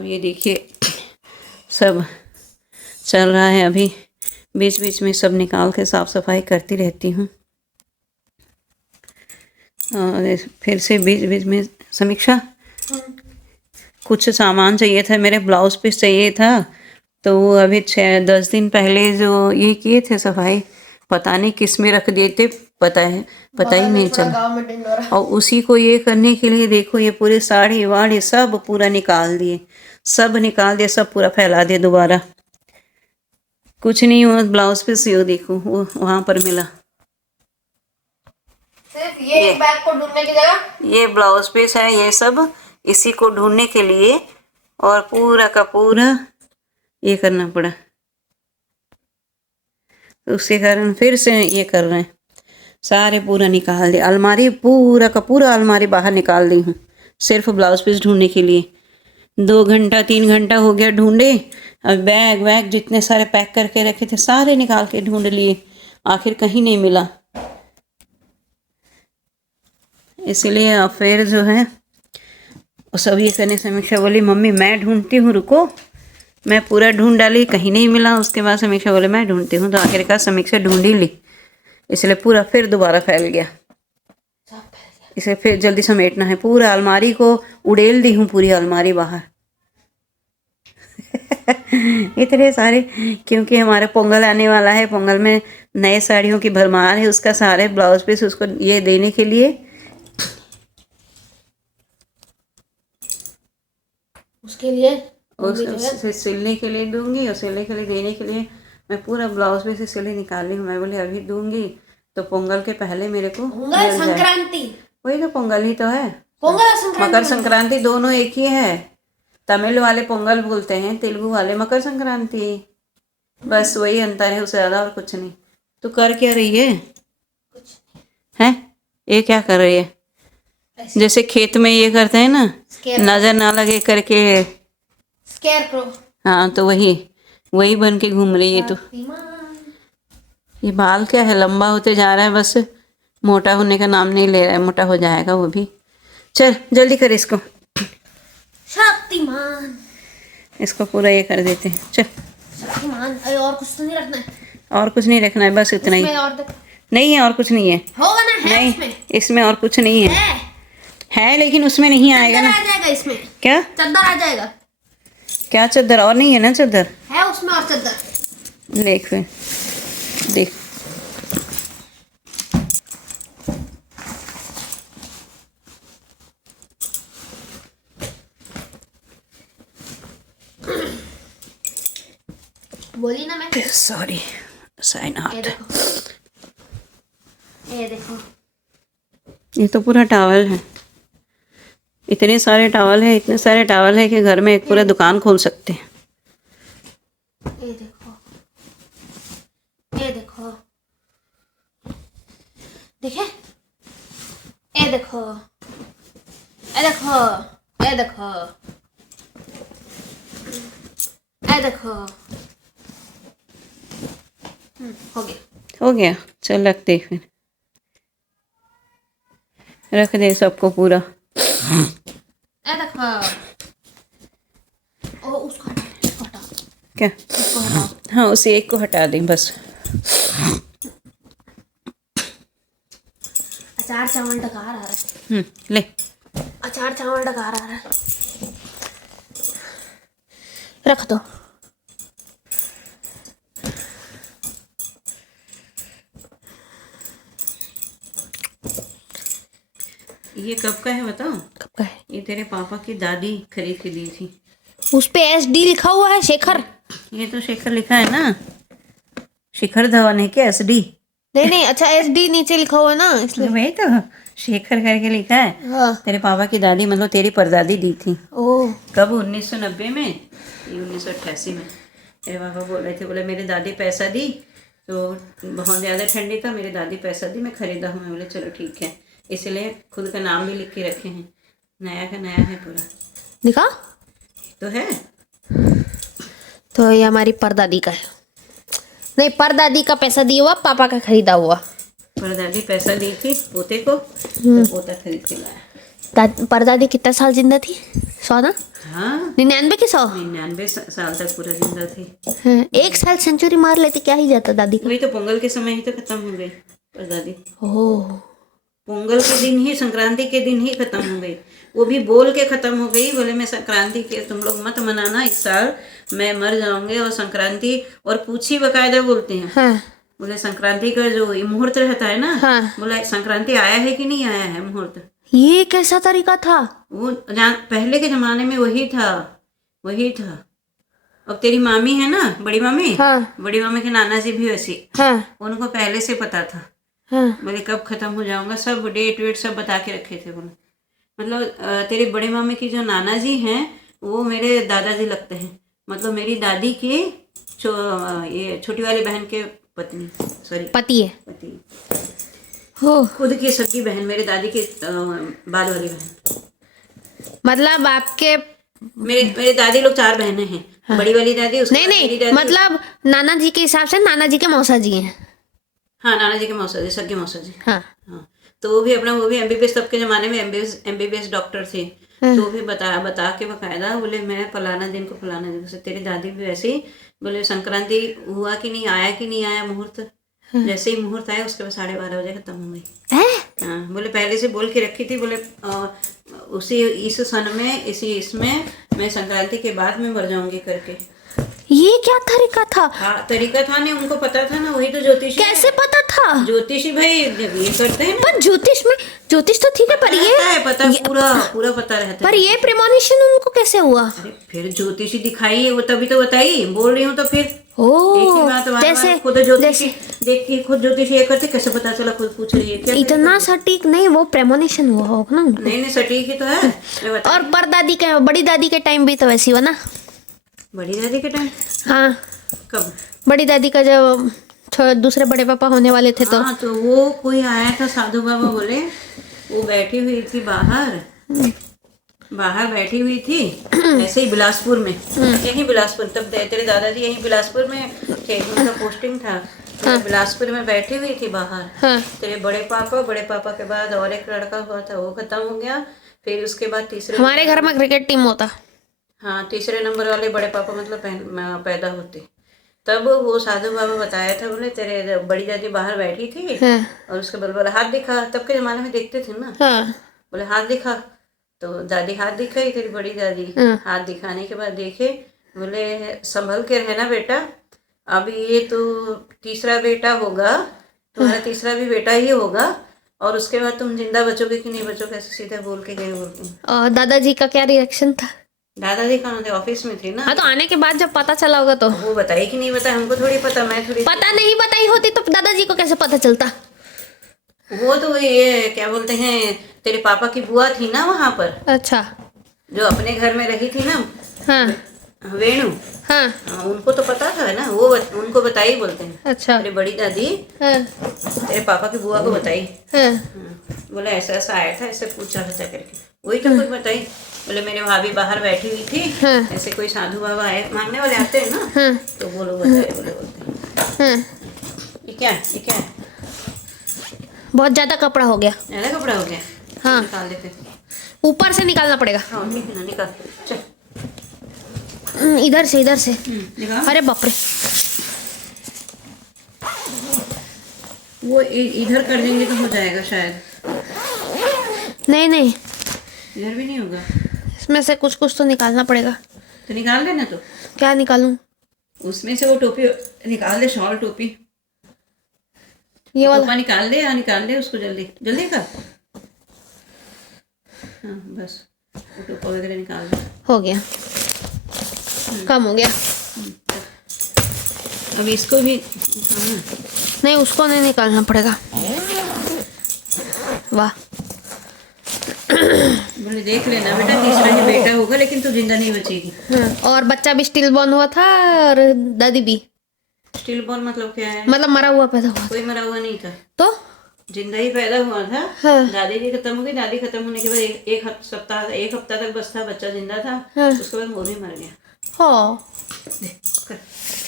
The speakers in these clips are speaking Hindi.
अब ये देखिए सब चल रहा है। अभी बीच बीच में सब निकाल के साफ़ सफाई करती रहती हूँ। और फिर से बीच बीच में समीक्षा कुछ सामान चाहिए था, मेरे ब्लाउज पीस चाहिए था, तो वो अभी 6-10 दिन पहले जो ये किए थे सफाई, पता नहीं किस में रख दिए थे, पता ही नहीं चला। और उसी को ये करने के लिए देखो ये पूरे साड़ी वाड़ी सब पूरा निकाल दिए, सब पूरा फैला दिए दोबारा। कुछ नहीं हुआ, ब्लाउज पीस सियो देखो वो वहाँ पर मिला। सिर्फ ये बैग को ढूंढने की जगह ये ब्लाउज पीस है, ये सब इसी को ढूंढने के लिए और पूरा का पूरा ये करना पड़ा, तो उसके कारण फिर से ये कर रहे हैं। सारे पूरा निकाल दिया, अलमारी पूरा का पूरा अलमारी बाहर निकाल दी हूँ सिर्फ ब्लाउज पीस ढूंढने के लिए। 2 घंटा 3 घंटा हो गया ढूंढे। अब बैग वैग जितने सारे पैक करके रखे थे सारे निकाल के ढूंढ लिए, आखिर कहीं नहीं मिला। इसलिए अब फिर जो है सब ये करने समीक्षा बोली मम्मी मैं ढूंढती हूँ, रुको। मैं पूरा ढूंढ डाली, कहीं नहीं मिला। उसके बाद समीक्षा बोले मैं ढूंढती हूँ, तो आखिरकार समीक्षा ढूंढ ही ली। इसलिए पूरा फिर दोबारा फैल गया, इसे फिर जल्दी समेटना है। पूरा अलमारी को उड़ेल दी हूँ, पूरी अलमारी बाहर। इतने सारे, क्योंकि हमारे पोंगल आने वाला है, पोंगल में नए साड़ियों की भरमार है, उसका सारे ब्लाउज पीस उसको ये देने के लिए, उसके लिए उसे सिलने के लिए दूंगी और सिलने के लिए देने के लिए मैं पूरा ब्लाउज पीस सिले निकाल ली हूँ। मैं बोले अभी दूंगी तो पोंगल के पहले मेरे को संक्रांति, वही तो पोंगल ही तो है। पोंगल मकर संक्रांति दोनों एक ही है। तमिल वाले पोंगल बोलते हैं, तेलुगु वाले मकर संक्रांति, बस वही अंतर है, उससे ज़्यादा और कुछ नहीं। तो कर क्या रही है? हैं? ये क्या कर रही है? जैसे खेत में ये करते हैं ना, नजर ना लगे करके, स्केयरक्रो। हाँ, तो वही बन के घूम रही है। तो ये बाल क्या है, लंबा होते जा रहा है, बस मोटा होने का नाम नहीं ले रहा है। मोटा हो जाएगा वो भी। चल जल्दी कर इसको, शक्तिमान। इसको पूरा ये कर देते हैं। चल शक्तिमान। और कुछ तो नहीं रखना है? और कुछ नहीं रखना है, बस इतना ही। नहीं है और कुछ नहीं है। होगा ना? है नहीं, इसमें और कुछ नहीं है, लेकिन उसमें नहीं आएगा ना। आ जाएगा इसमें। क्या चद्दर आ जाएगा? क्या चद्दर? और नहीं है ना चद्दर? है उसमें और चद्दर। देख फिर देख, बोली ना मैं। Sorry, sign out. ये देखो, ये तो पूरा टॉवल है। इतने सारे टॉवल है कि घर में एक पूरा दुकान खोल सकते हैं। ये देखो, ये देखो, देखे? ये देखो, ये देखो, ये देखो, ये देखो। हो गया। चल रख दे, फिर रख दे सबको पूरा। ये देखो। ओ उसको हटा। क्या? उसको हटाओ। हाँ, उसी एक को हटा दें बस। अचार चावल डकार आ रहा है। ले, अचार चावल डकार आ रहा है। रख दो। ये कब का है बताओ? कब का है? ये तेरे पापा की दादी खरीद के दी थी। उस पे SD लिखा हुआ है, शेखर। ये तो शेखर लिखा है ना, शिखर धवन है क्या? SD नहीं, अच्छा SD नीचे लिखा हुआ है ना, इसलिए। वही तो शेखर करके लिखा है। हाँ। तेरे पापा की दादी मतलब तेरी परदादी दी थी। ओह, कब? 1990 में, 1988 में। तेरे पापा बोल रहे थे, बोले मेरी दादी पैसा दी, तो बहुत ज़्यादा ठंडी था, मेरी दादी पैसा दी, मैं खरीदा हूँ। मैं बोले चलो ठीक है, इसलिए खुद का नाम भी लिख के रखे हैं। नया का नया है पूरा। दिखा तो है। तो ये हमारी परदादी का है। नहीं, परदादी का पैसा दिया हुआ, पापा का खरीदा हुआ। परदादी पैसा दी थी पोते को, तो पोता खरीद के लाया। परदादी कितना साल जिंदा थी? 100 ना? हाँ 99 की 100। 99 साल तक पूरा जिंदा थी। हाँ, 1 साल सेंचुरी मार लेते क्या ही जाता दादी का। वही तो पोंगल के समय ही तो खत्म हो गई परदादी। ओह पोंगल के दिन ही, संक्रांति के दिन ही खत्म हो गई। वो भी बोल के खत्म हो गई, बोले मैं संक्रांति के तुम लोग मत मनाना इस साल, मैं मर जाऊंगे। और संक्रांति और पूछी बकायदा बोलते हैं। हाँ बोले संक्रांति का जो ये मुहूर्त रहता है ना, हाँ। बोला संक्रांति आया है कि नहीं आया है मुहूर्त। ये कैसा तरीका था? वो पहले के जमाने में वही था, वही था। अब तेरी मामी है ना, बड़ी मामी, हाँ बड़ी मामी के नाना जी भी वैसी, हाँ उनको पहले से पता था। हाँ। बोले कब खत्म हो जाऊंगा, सब डेट वेट सब बता के रखे थे। बोले मतलब तेरी बड़ी मामी की जो नाना जी हैं वो मेरे दादाजी लगते हैं। मतलब मेरी दादी की ये छोटी वाली बहन के पत्नी, सॉरी पति है। पति, हो खुद की सगी बहन, मेरी दादी की बाद वाली बहन। मतलब आपके मेरे दादी लोग 4 बहनें हैं। हाँ। बड़ी वाली दादी, उसके नहीं बाद मेरी नहीं दादी, मतलब नाना जी के हिसाब से नाना जी के मौसा जी हैं। हाँ नाना जी के मौसा जी, सगे मौसा जी। हाँ हाँ तो वो भी अपना, वो भी एमबीबीएस, तब के जमाने में एमबीबीएस डॉक्टर थे। तो वो भी बता के बकायदा बोले मैं फलाना दिन को फलाना दिन से। तेरी दादी भी वैसे ही बोले संक्रांति हुआ कि नहीं, आया कि नहीं आया मुहूर्त, जैसे ही मुहूर्त आया उसके बाद 12:30 बजे खत्म हो गई। हैं? हाँ बोले पहले से बोल के रखी थी। बोले उसी इस सन में, इसी इसमें मैं संक्रांति के बाद में मर जाऊंगी करके। ये क्या तरीका था? हाँ तरीका था, नहीं उनको पता था ना, वही तो ज्योतिषी कैसे पता था? ज्योतिषी भाई ये करते हैं ना। पर ज्योतिष तो ठीक है पर ये रहता है पता, पूरा पूरा पता रहता पर है। ये प्रेमोनिशन उनको कैसे हुआ? अरे फिर ज्योतिषी दिखाई है वो, तभी तो बताई, बोल रही हूँ तो फिर ओ एक ही बात बार जैसे बार खुद ज्योतिषी देखती है, खुद ज्योतिषी ये करती, कैसे पता चला, खुद पूछ रही है क्या। इतना सटीक नहीं, वो प्रेमोनिशन हुआ होगा ना उनको। नहीं नहीं सटीक ही तो है, मैं बता। और परदादी के, बड़ी दादी के टाइम भी तो वैसी हुआ ना। बड़ी दादी के टाइम हाँ कब? बड़ी दादी का जब दूसरे बड़े पापा होने वाले थे तो हाँ तो वो कोई आया था साधु बाबा, बोले वो बैठी हुई थी बाहर, बाहर बैठी हुई थी ऐसे ही बिलासपुर में, यही बिलासपुर, तब तेरे दादाजी यही बिलासपुर में थे, उनका पोस्टिंग था। तो बिलासपुर में बैठी हुई थी बाहर। हाँ तेरे बड़े पापा के बाद और एक लड़का हुआ था, वो खत्म हो गया। फिर उसके बाद तीसरे, हमारे घर में क्रिकेट टीम होता। हाँ तीसरे नंबर वाले बड़े पापा मतलब पैदा होते। तब वो साधु बाबा बताया था, बोले तेरे बड़ी दादी बाहर बैठी थी हाँ और उसके बोले हाथ दिखा, तब के जमाने में देखते थे ना, हाँ बोले हाथ दिखा। तो दादी हाथ दिखाई, तेरी बड़ी दादी हाथ दिखाने के बाद देखे, बोले संभल के रहना बेटा, अब ये तो तीसरा बेटा होगा, तुम्हारा तीसरा भी बेटा ही होगा, और उसके बाद तुम जिंदा बचोगे कि नहीं बचोगे, ऐसे सीधे बोल के गए। बोलते हैं और दादाजी का क्या रिएक्शन था? दादाजी कहाँ थे, ऑफिस में थे ना। हाँ तो आने के बाद जब पता चला होगा तो वो बताई कि नहीं बताई, हमको थोड़ी पता, मैं थोड़ी पता नहीं बताई होती तो दादाजी को कैसे पता चलता? वो तो ये क्या बोलते हैं, तेरे पापा की बुआ थी ना वहाँ पर, अच्छा जो अपने घर में रही थी ना, हाँ वेणु, हाँ हाँ, उनको तो पता था ना, वो उनको बताई बोलते हैं। अच्छा तेरी बड़ी दादी हाँ तेरे पापा की बुआ को बताई। हाँ बोले ऐसा ऐसा आया था, ऐसे पूछा था करके, वही तो कुछ बताई। बोले मेरे भाभी बाहर बैठी हुई थी, हाँ। ऐसे कोई साधु बाबा आए, मांगने वाले आते हैं ना, हाँ तो वो लोग बताए, बोले बोलते हैं हाँ ये क्या है, ये क्या है, बहुत ज्यादा कपड़ा हो गया। ज्यादा कपड़ा हो गया। हाँ। निकाल देते, ऊपर से निकालना पड़ेगा। हाँ निकाल, चल इधर से निकाल। अरे बाप रे वो इधर कर देंगे तो हो जाएगा शायद, नहीं नहीं इधर भी नहीं होगा, इसमें से कुछ कुछ तो निकालना पड़ेगा। तो निकाल देना। तो क्या निकालूं? उसमें से वो टोपी निकाल दे, शॉल टोपी, ये वाला टोपा निकाल दे, या निकाल दे उसको, जल्दी जल्दी कर। हाँ बस वो टोपा वगैरह निकाल दे। हो गया, कम हो गया। अब इसको भी नहीं उसको नहीं निकालना पड़ेगा। वाह बोले देख लेना बेटा, तीसरा ही बेटा होगा, लेकिन तू जिंदा नहीं बचेगी। हाँ, और बच्चा भी स्टिल बॉर्न हुआ था और दादी भी। स्टिल बॉर्न मतलब क्या है? मतलब मरा हुआ पैदा हुआ कोई मरा हुआ नहीं था, तो जिंदा ही पैदा हुआ था। हाँ। दादी की खत्म हो गई, दादी खत्म होने के बाद एक हफ्ता तक बस था, बच्चा जिंदा था। हाँ। उसके बाद वो भी मर गया। हाँ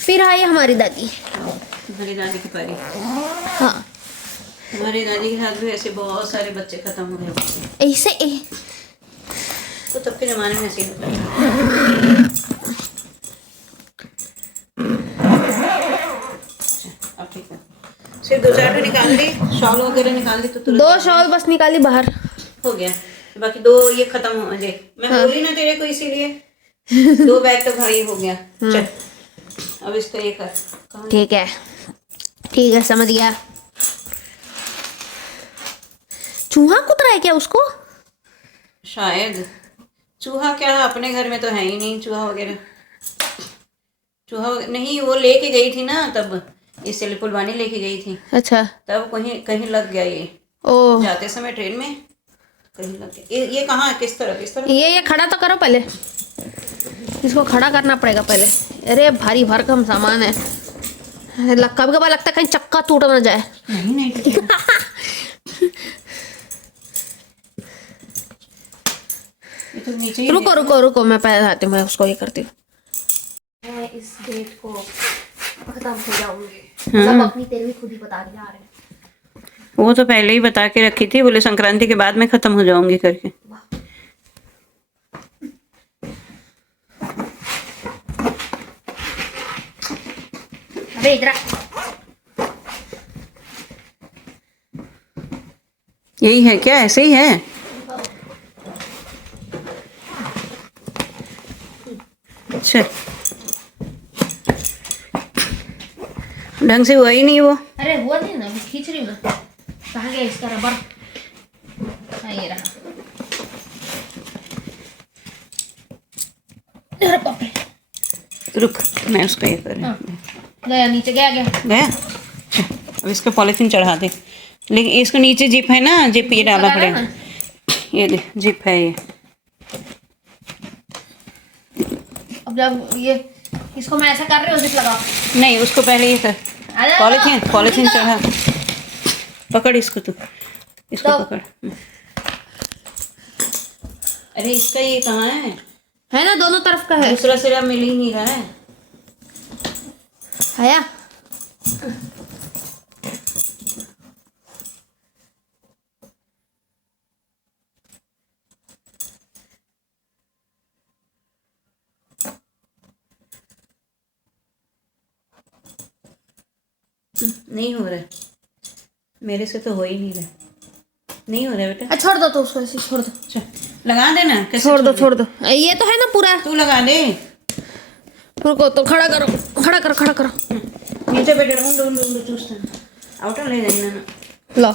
फिर आई हमारी दादी। हमारी दादी की पारी। हाँ हमारी दादी के साथ भी ऐसे बहुत सारे बच्चे खत्म हो गए। ऐसे तो तब के ज़माने में ऐसे ही होता था। अब ठीक है, सिर्फ 2-4 ठो निकाल दी, शॉल वगैरह निकाल दी तो तुरंत 2 शॉल बस निकाली बाहर। हो गया। बाकी 2 ये खत्म हो जाए, मैं बोली ना तेरे को, इसीलिए 2 बैग तो भाई हो गया। चल अब इसका ये कर। कहाँ ठीक है समझ गया। चूहा कुतरा है क्या उसको? शायद चूहा क्या, अपने घर में तो है ही नहीं चूहा वगैरह। नहीं, वो लेके गई थी ना तब, इससे पुलवानी लेके गई थी, अच्छा। तब कहीं लग गया ये, ओ जाते समय ट्रेन में कहीं लग गया। ये कहाँ है, किस तरफ? ये खड़ा तो करो पहले, इसको खड़ा करना पड़ेगा पहले। अरे भारी भरकम सामान है, कभी कभार लगता है कहीं चक्का टूट ना जाए। नहीं टूटेगा। ये तो नीचे ही रुको मैं पहले आती हूँ, मैं उसको ये करती हूँ। मैं इस डेट को खत्म हो जाऊंगी, सब अपनी तेरी भी खुद ही बता के जा रहे हैं। वो तो पहले ही बता के रखी थी, बोले संक्रांति के बाद में खत्म हो जाऊंगी करके। अबे इधर यही है क्या, ऐसे ही है? अच्छा, ढंग से हुआ ही नहीं वो। अरे हुआ नहीं ना, खींच रही हूँ ना। कहाँ गया इसका रबर? हाँ ये रहा। अरे बाप रे। रुक, मैं उसको ये कर रही हूँ। गया नीचे, गया गया। अच्छा, अब इसको पॉलिथीन चढ़ा दे, लेकिन इसको नीचे जिप है ना, जिप ये डालना पड़ेगा। ये दे, जिप है ये। अब जब ये इसको मैं ऐसा कर रही हूँ, जिप लगाओ। नहीं, उसको पहले ये कर, पॉलिथीन चढ़ा, पकड़ इसको, तू इसको तो पकड़। अरे इसका ये कहाँ है ना, दोनों तरफ का है। दूसरा सिरा मिल ही नहीं रहा है। आया नहीं हो रहा है, मेरे से तो हो ही नहीं रहा। नहीं हो रहा है बेटा। छोड़ दो, तो उसको ऐसे छोड़ दो। अच्छा, लगा देना। कैसे छोड़ दो। ये तो है ना पूरा, तू लगा दे। रुको तो खड़ा करो। नीचे बैठे ढूंढ चूसता आउटर ले जाना। लो